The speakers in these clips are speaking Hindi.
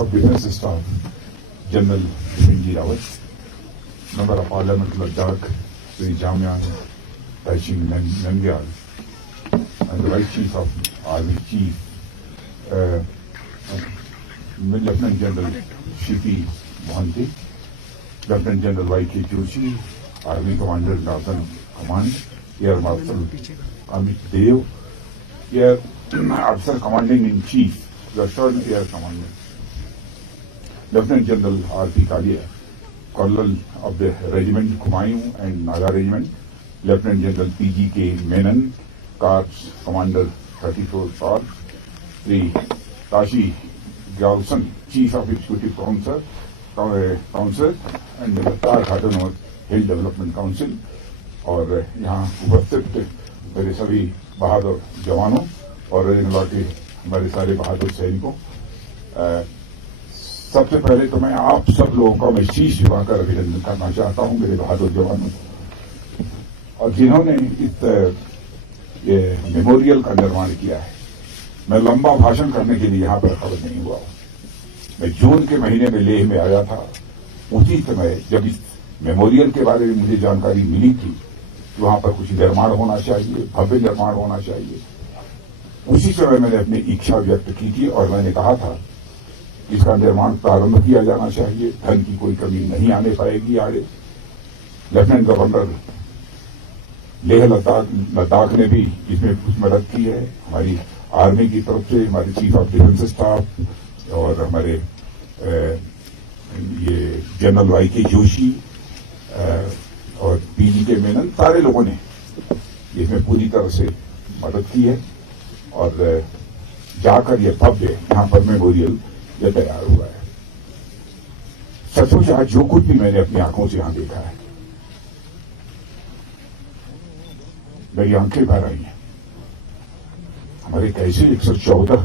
of Defence Staff, General Bipin Rawat, Member of Parliament Ladakh, Sri Jamyan Taishing Nangyal, and the Vice Chief of Army Chief, Lieutenant General Shipi Mohanty, Lieutenant General Y.K. Joshi, Army Commander Northern Command, Air Marshal Amit Dev, Air Officer Commanding in Chief, Western Air Command, Lieutenant General R.P. Kalia, Colonel of the Regiment Kumayu and Naga Regiment, Lieutenant General P.G.K. Menon, Corps Commander 34 Corps, Sri Tashi Gyalson, Chief of Executive Council and Ladakh Autonomous Hill Development Council, और यहाँ उपस्थित मेरे सभी बहादुर जवानों और रेजिमेंट के हमारे सारे बहादुर सैनिकों, सबसे पहले तो मैं आप सब लोगों का मैं शीश झुकाकर अभिनंदन करना चाहता हूं, मेरे बहादुर जवानों को, और जिन्होंने इस ये मेमोरियल का निर्माण किया है। मैं लंबा भाषण करने के लिए यहाँ पर खबर नहीं हुआ। मैं जून के महीने में लेह में आया था। उसी समय जब इस मेमोरियल के बारे में मुझे जानकारी मिली थी कि वहां पर कुछ निर्माण होना चाहिए, भव्य निर्माण होना चाहिए, उसी समय मैंने अपनी इच्छा व्यक्त की थी और मैंने कहा था इसका निर्माण प्रारंभ किया जाना चाहिए। धन की कोई कमी नहीं आने पाएगी आगे। लेफ्टिनेंट गवर्नर लेह लद्दाख ने भी इसमें कुछ मदद की है, हमारी आर्मी की तरफ से, हमारे चीफ ऑफ डिफेंस स्टाफ और हमारे ये जनरल वाई.के. जोशी और पी.जी.के. मेनन, सारे लोगों ने इसमें पूरी तरह से मदद की है और जाकर ये भव्य यहां पर मेमोरियल ये तैयार हुआ है। सचमुच आज जो कुछ भी मैंने अपनी आंखों से यहां देखा है, मेरी आंखें भर आई हैं। हमारे कैसे 114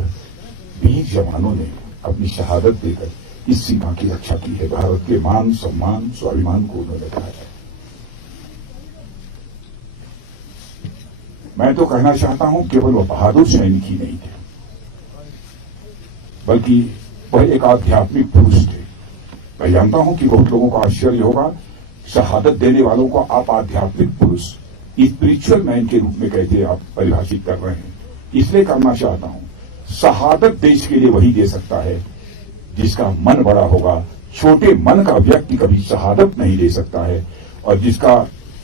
वीर जवानों ने अपनी शहादत देकर इस सीमा की रक्षा की है। भारत के मान सम्मान स्वाभिमान को उन्होंने बढ़ाया है। मैं तो कहना चाहता हूं केवल वो बहादुर सैनिक ही नहीं थे, बल्कि वह एक आध्यात्मिक पुरुष थे। मैं जानता हूं कि बहुत लोगों को आश्चर्य होगा, शहादत देने वालों को आप आध्यात्मिक पुरुष, स्पिरिचुअल मैन के रूप में कैसे आप परिभाषित कर रहे हैं। इसलिए करना चाहता हूं, शहादत देश के लिए वही दे सकता है जिसका मन बड़ा होगा। छोटे मन का व्यक्ति कभी शहादत नहीं दे सकता है, और जिसका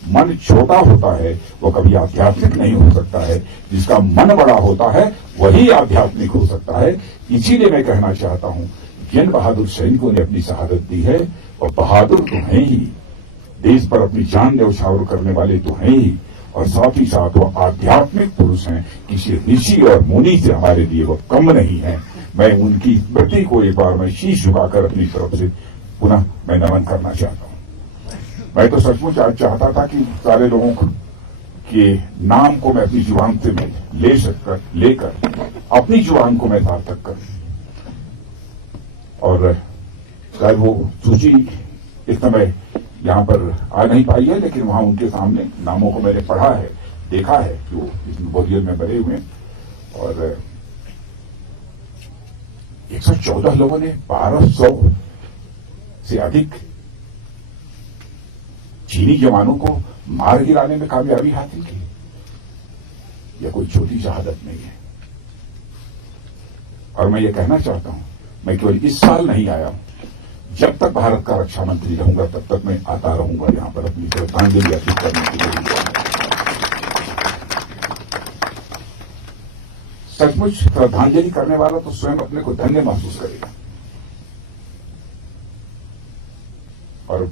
मन छोटा होता है वो कभी आध्यात्मिक नहीं हो सकता है। जिसका मन बड़ा होता है वही आध्यात्मिक हो सकता है। इसीलिए मैं कहना चाहता हूं, जिन बहादुर सैनिकों ने अपनी शहादत दी है और बहादुर तो हैं ही, देश पर अपनी जान न्यौछावर करने वाले तो हैं ही, और साथ ही साथ वो आध्यात्मिक पुरुष हैं। किसी ऋषि और मुनि से हमारे लिए वो कम नहीं है। मैं उनकी स्मृति को एक बार मैं शीश झुकाकर अपनी तरफ से पुनः मैं नमन करना चाहता हूं। मैं तो सचमुच आज चाहता था कि सारे लोगों के नाम को मैं अपनी जुबान से लेकर अपनी जुबान को मैं सार्थक करूं, और शायद वो सूची इस समय यहां पर आ नहीं पाई है, लेकिन वहां उनके सामने नामों को मैंने पढ़ा है, देखा है कि वो इस मेमोरियल में बने हुए हैं। और 114 लोगों ने 1200 से अधिक चीनी जवानों को मार गिराने में कामयाबी हासिल की। यह कोई छोटी शहादत नहीं है। और मैं ये कहना चाहता हूं, मैं केवल इस साल नहीं आया हूं, जब तक भारत का रक्षा मंत्री रहूंगा तब तक मैं आता रहूंगा यहां पर अपनी श्रद्धांजलि अर्पित करने के लिए। सचमुच श्रद्धांजलि करने वाला तो स्वयं अपने को धन्य महसूस करेगा। और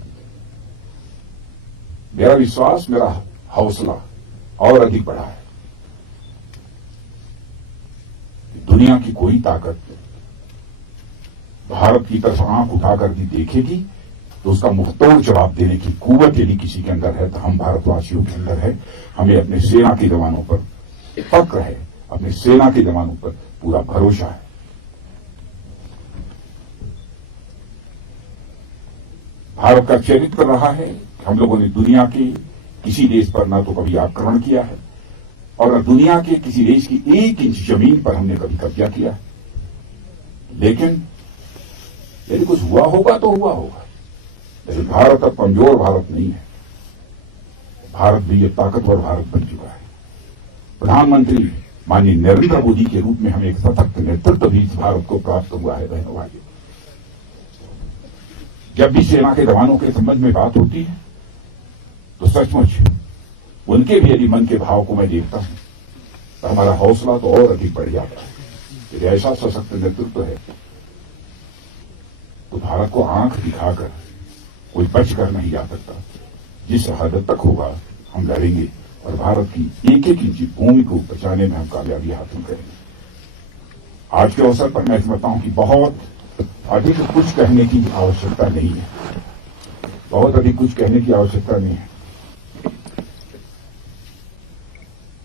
मेरा विश्वास, मेरा हौसला और अधिक बढ़ा है। दुनिया की कोई ताकत भारत की तरफ आंख उठाकर भी देखेगी तो उसका मुंहतोड़ जवाब देने की कुव्वत यदि किसी के अंदर है तो हम भारतवासियों के अंदर है। हमें अपने सेना के जवानों पर फक्र है, अपने सेना के जवानों पर पूरा भरोसा है। भारत का चरित्र रहा है, हम लोगों ने दुनिया के किसी देश पर न तो कभी आक्रमण किया है और न दुनिया के किसी देश की 1 इंच जमीन पर हमने कभी कब्जा किया है। लेकिन यदि कुछ हुआ होगा तो हुआ होगा, लेकिन भारत अब कमजोर भारत नहीं है। भारत भी एक ताकतवर भारत बन चुका है। प्रधानमंत्री माननीय नरेंद्र मोदी के रूप में हमें एक सशक्त नेतृत्व भी इस भारत को प्राप्त हुआ है। बहनों भाइयों, जब भी सेना के जवानों के संबंध में बात होती है तो सचमुच उनके भी यदि मन के भाव को मैं देखता हूं तो हमारा हौसला तो और अधिक बढ़ जाता है। यदि ऐसा सशक्त नेतृत्व है तो भारत को आंख दिखाकर कोई बच कर नहीं जा सकता। जिस हद तक होगा हम लड़ेंगे और भारत की एक एक इंची भूमि को बचाने में हम कामयाबी हासिल करेंगे। आज के अवसर पर मैं समझता हूं कि बहुत अधिक कुछ कहने की आवश्यकता नहीं है, बहुत अधिक कुछ कहने की आवश्यकता नहीं है।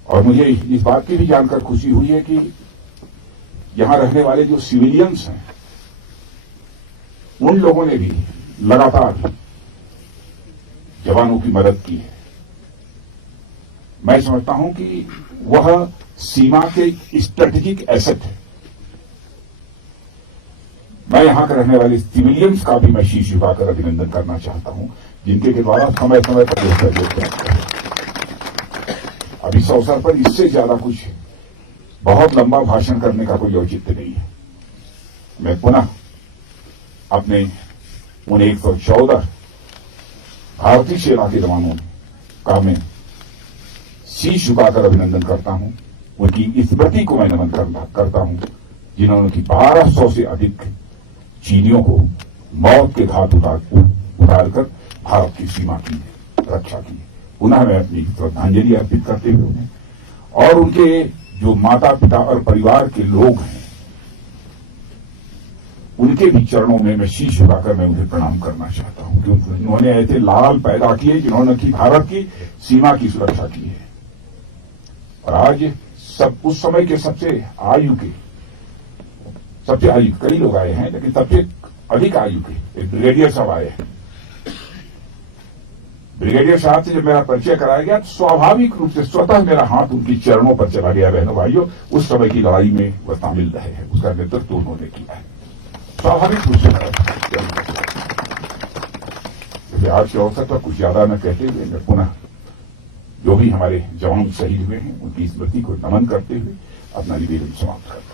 और मुझे इस बात की भी जानकर खुशी हुई है कि यहां रहने वाले जो सिविलियंस हैं उन लोगों ने भी लगातार जवानों की मदद की है। मैं समझता हूं कि वह सीमा के स्ट्रेटेजिक एसेट है। मैं यहां के रहने वाले सिविलियंस का भी मैं शीश झुकाकर अभिनंदन करना चाहता हूं, जिनके के द्वारा समय समय पर देश का योगदान है। अब इस अवसर पर इससे ज्यादा कुछ बहुत लंबा भाषण करने का कोई औचित्य नहीं है। मैं पुनः अपने उन 114 भारतीय सेना के जवानों का मैं शीश झुकाकर अभिनंदन करता हूं। उनकी स्मृति को मैं नमन करता हूं, जिन्होंने की 1200 से अधिक चीनियों को मौत के घाट उतारकर भारत की सीमा की रक्षा की। पुनः मैं अपनी श्रद्धांजलि अर्पित करते हुए उन्हें और उनके जो माता पिता और परिवार के लोग हैं उनके भी चरणों में मैं शीश झुकाकर मैं उन्हें प्रणाम करना चाहता हूं, क्योंकि उन्होंने ऐसे लाल पैदा किए जिन्होंने की भारत की सीमा की सुरक्षा की है। और आज उस समय के सबसे आयु कई लोग आए हैं, लेकिन सबसे अधिक आयु के एक ब्रिगेडियर साहब आए हैं। ब्रिगेडियर साहब से जब मेरा परिचय कराया गया तो स्वाभाविक रूप से स्वतः मेरा हाथ उनकी चरणों पर चला गया। बहनों भाइयों, उस समय की लड़ाई में वह शामिल रहे हैं, उसका नेतृत्व उन्होंने किया है। स्वाभाविक रूप से आज के अवसर पर कुछ ज्यादा न कहते हुए मैं पुनः जो भी हमारे जवान शहीद हुए हैं उनकी स्मृति को नमन करते हुए अपना निवेदन समाप्त करता हूं।